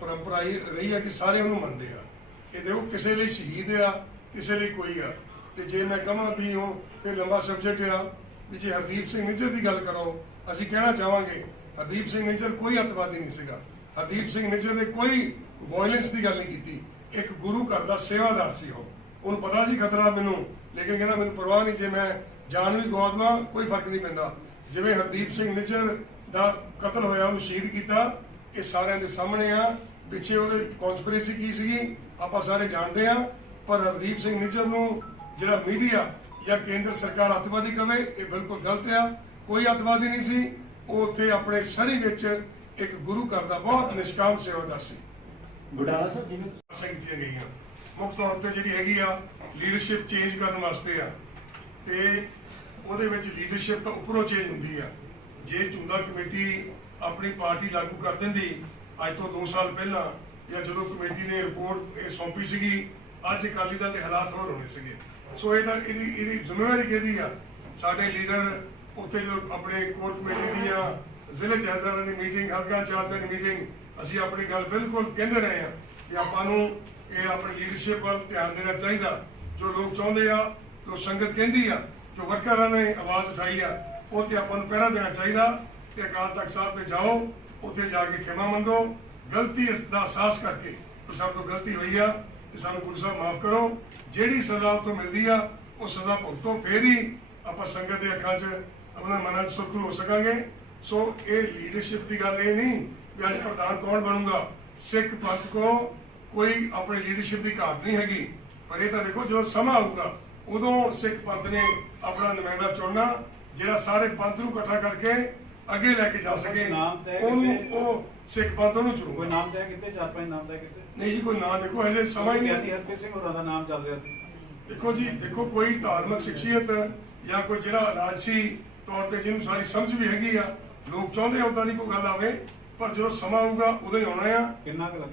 ਪਰੰਪਰਾ ਹੀ ਰਹੀ ਹੈ ਕਿ ਸਾਰੇ ਉਹਨੂੰ ਮੰਨਦੇ ਆ ਕਿ ਦੇਖੋ ਕਿਸੇ ਲਈ ਸ਼ਹੀਦ ਆ, ਕਿਸੇ ਲਈ ਕੋਈ ਆ। ਤੇ ਜੇ ਮੈਂ ਕਹਾਂ ਵੀ ਉਹ ਇਹ ਲੰਬਾ ਸਬਜੈਕਟ ਆ, ਵੀ ਜੇ ਹਰਦੀਪ ਸਿੰਘ ਨਿੱਜਰ ਦੀ ਗੱਲ ਕਰੋ, ਅਸੀਂ ਕਹਿਣਾ ਚਾਹਾਂਗੇ, ਹਰਦੀਪ ਸਿੰਘ ਨਿੱਜਰ ਕੋਈ ਅੱਤਵਾਦੀ ਨਹੀਂ ਸੀਗਾ। ਹਰਦੀਪ ਸਿੰਘ ਨਿੱਜਰ ਨੇ ਕੋਈ ਵਾਇਲੈਂਸ ਦੀ ਗੱਲ ਨਹੀਂ ਕੀਤੀ। ਇੱਕ ਗੁਰੂ ਘਰ ਦਾ ਸੇਵਾਦਾਰ ਸੀ ਉਹ। ਉਹਨੂੰ ਪਤਾ ਸੀ ਖਤਰਾ ਮੈਨੂੰ, ਲੇਕਿਨ ਕਹਿੰਦਾ ਮੈਨੂੰ ਪਰਵਾਹ ਨਹੀਂ, ਜੇ ਮੈਂ ਜਾਨ ਵੀ ਗਵਾ ਦੇਵਾਂ, ਕੋਈ ਫ਼ਰਕ ਨਹੀਂ ਪੈਂਦਾ। ਜਿਵੇਂ ਹਰਦੀਪ ਸਿੰਘ ਨਿੱਜਰ ਦਾ ਕਤਲ ਹੋਇਆ, ਉਹਨੂੰ ਸ਼ਹੀਦ ਕੀਤਾ ਇਹ ਸਾਰਿਆਂ ਦੇ ਸਾਹਮਣੇ ਆ। ਪਿੱਛੇ ਉਹਦੇ ਕਨਸਪੀਰੇਸੀ ਕੀ ਸੀਗੀ ਆਪਾਂ ਸਾਰੇ ਜਾਣਦੇ ਆ। ਪਰ ਹਰਦੀਪ ਸਿੰਘ ਨਿੱਜਰ ਨੂੰ ਜਿਹੜਾ ਮੀਡੀਆ ਜਾਂ ਕੇਂਦਰ ਸਰਕਾਰ ਅੱਤਵਾਦੀ ਕਵੇ ਇਹ ਬਿਲਕੁਲ ਗਲਤ ਆ। ਕੋਈ ਅੱਤਵਾਦੀ ਨਹੀਂ ਸੀ। ਉਹ ਉੱਥੇ ਆਪਣੇ ਸਰੀ ਵਿੱਚ ਇੱਕ ਗੁਰੂ ਘਰ ਦਾ ਬਹੁਤ ਨਿਸ਼ਕਾਮ ਸੇਵਾਦਾਰ ਸੀ। ਬੁਢਾਲਾ ਸਾਹਿਬ ਜਿਵੇਂ ਆਸ਼ਾ ਕੀਤੀਆਂ ਗਈਆਂ। ਮੁੱਖ ਤੌਰ ਤੇ ਜਿਹੜੀ ਹੈਗੀ ਆ ਲੀਡਰਸ਼ਿਪ ਚੇਂਜ ਕਰਨ ਵਾਸਤੇ ਆ। ਤੇ ਉਹਦੇ ਵਿੱਚ ਲੀਡਰਸ਼ਿਪ ਤਾਂ ਉੱਪਰੋਂ ਚੇਂਜ ਹੁੰਦੀ ਆ। ਜੇ ਚੁੰਦਾ ਕਮੇਟੀ ਆਪਣੀ ਪਾਰਟੀ ਲਾਗੂ ਕਰ ਦਿੰਦੀ, ਅੱਜ ਤੋਂ 2 ਸਾਲ ਪਹਿਲਾਂ, ਜਾਂ ਜਦੋਂ ਕਮੇਟੀ ਨੇ ਰਿਪੋਰਟ ਇਹ ਸੌਂਪੀ ਸੀਗੀ, ਅੱਜ ਅਕਾਲੀ ਦਲ ਦੇ ਹਾਲਾਤ ਹੋਰ ਹੋਣੇ ਸੀਗੇ। ਸੋ ਇਹਦਾ ਇਹਦੀ ਇਹਦੀ ਜ਼ਿੰਮੇਵਾਰੀ ਕਿਹਦੀ ਆ? ਸਾਡੇ ਲੀਡਰ ਉੱਥੇ ਜੋ ਆਪਣੇ ਕੋਰ ਕਮੇਟੀ ਦੀ ਆ ਜ਼ਿਲ੍ਹੇ ਜਹਦਾਰਾਂ ਦੀ ਮੀਟਿੰਗ ਹਲਕਾ ਚਾਰਜਾਂ ਦੀ ਮੀਟਿੰਗ ਅਸੀਂ ਆਪਣੀ ਗੱਲ ਬਿਲਕੁਲ ਕਹਿੰਦੇ ਰਹੇ ਆ ਕਿ ਆਪਾਂ ਨੂੰ ਇਹ ਆਪਣੀ ਲੀਡਰਸ਼ਿਪ ਵੱਲ ਧਿਆਨ ਦੇਣਾ ਚਾਹੀਦਾ। ਜੋ ਲੋਕ ਚਾਹੁੰਦੇ ਆ, ਜੋ ਸੰਗਤ ਕਹਿੰਦੀ ਆ, ਜੋ ਵਰਕਰਾਂ ਨੇ ਆਵਾਜ਼ ਉਠਾਈ ਆ ਉਹ ਤੇ ਆਪਾਂ ਨੂੰ ਪਹਿਰਾ ਦੇਣਾ ਚਾਹੀਦਾ ਕਿ ਅਕਾਲ ਤਖਤ ਸਾਹਿਬ ਤੇ ਜਾਓ, ਉੱਥੇ ਜਾ ਕੇ ਖਿਮਾ ਮੰਗੋ। ਗਲਤੀ ਦਾ ਅਹਿਸਾਸ ਕਰਕੇ ਕਿ ਸਾਡੇ ਤੋਂ ਗਲਤੀ ਹੋਈ ਆ ਤੇ ਸਾਨੂੰ ਗੁਰੂ ਸਾਹਿਬ ਮਾਫ ਕਰੋ। ਜਿਹੜੀ ਸਜ਼ਾ ਉਤੋਂ ਮਿਲਦੀ ਆ, ਉਹ ਸਜ਼ਾ ਭੁਗਤੋ, ਫੇਰ ਹੀ ਆਪਾਂ ਸੰਗਤ ਦੇ ਅੱਖਾਂ 'ਚ ਆਪਣਾ ਮਨਾਂ 'ਚ ਸੁਰਖਰੂ ਹੋ ਸਕਾਂਗੇ। ਸੋ ਇਹ ਲੀਡਰਸ਼ਿਪ ਦੀ ਗੱਲ ਇਹ ਨਹੀਂ ਵੀ ਅੱਜ ਪ੍ਰਧਾਨ ਕੌਣ ਬਣੂਗਾ। ਸਿੱਖ ਪੰਥ ਕੋ ਕੋਈ ਆਪਣੀ ਲੀਡਰਸ਼ਿਪ ਦੀ ਘਾਟ ਨਹੀਂ ਹੈਗੀ। ਪਰ ਇਹ ਤਾਂ ਦੇਖੋ ਜਦੋਂ ਸਮਾਂ ਆਊਗਾ, ਉਦੋਂ ਸਿੱਖ ਪੰਥ ਨੇ ਆਪਣਾ ਨੁਮਾਇੰਦਾ ਚੁਣਨਾ ਜਿਹੜਾ ਸਾਰੇ ਪੰਥ ਨੂੰ ਇਕੱਠਾ ਕਰਕੇ ਅੱਗੇ ਲੈ ਕੇ ਜਾ ਸਕੇ ਨਾਮ ਤੈਅ ਉਹਨੂੰ ਕੀਤੇ। ਉਹ ਸਿੱਖ ਪੰਥ ਉਹਨੂੰ ਕੋਈ ਚੁਣੂਗਾ ਨਾਮ ਤੈਅ ਕੀਤੇ? ਚਾਰ ਪੰਜ ਨਾਮ ਤੈਅ ਕੀਤੇ? ਨਹੀਂ ਜੀ ਕੋਈ ਨਾਂ ਦੇਖੋ ਹਜੇ ਸਮਾਂ ਹੀ ਗਿਆਨੀ ਨਹੀਂ। ਹਰਪ੍ਰੀਤ ਸਿੰਘ ਹੋਰਾਂ ਦਾ ਨਾਮ ਚੱਲ ਰਿਹਾ ਸੀ। ਦੇਖੋ ਜੀ ਦੇਖੋ ਕੋਈ ਧਾਰਮਿਕ ਸ਼ਖਸੀਅਤ ਜਾਂ ਕੋਈ ਜਿਹੜਾ ਰਾਜਸੀ ਤੌਰ ਤੇ ਜਿਹਨੂੰ ਸਾਰੀ ਸਮਝ ਵੀ ਹੈਗੀ ਆ ਲੋਕ ਚਾਹੁੰਦੇ ਆ ਉਦਾਂ ਦੀ ਕੋਈ ਗੱਲ ਆਵੇ ਪਰ ਜਦੋਂ ਸਮਾਂ ਆਊਗਾ ਉਦੋਂ ਹੀ ਆਉਣਾ ਆ। ਕਿੰਨਾ ਕੁ ਲੱਗਿਆ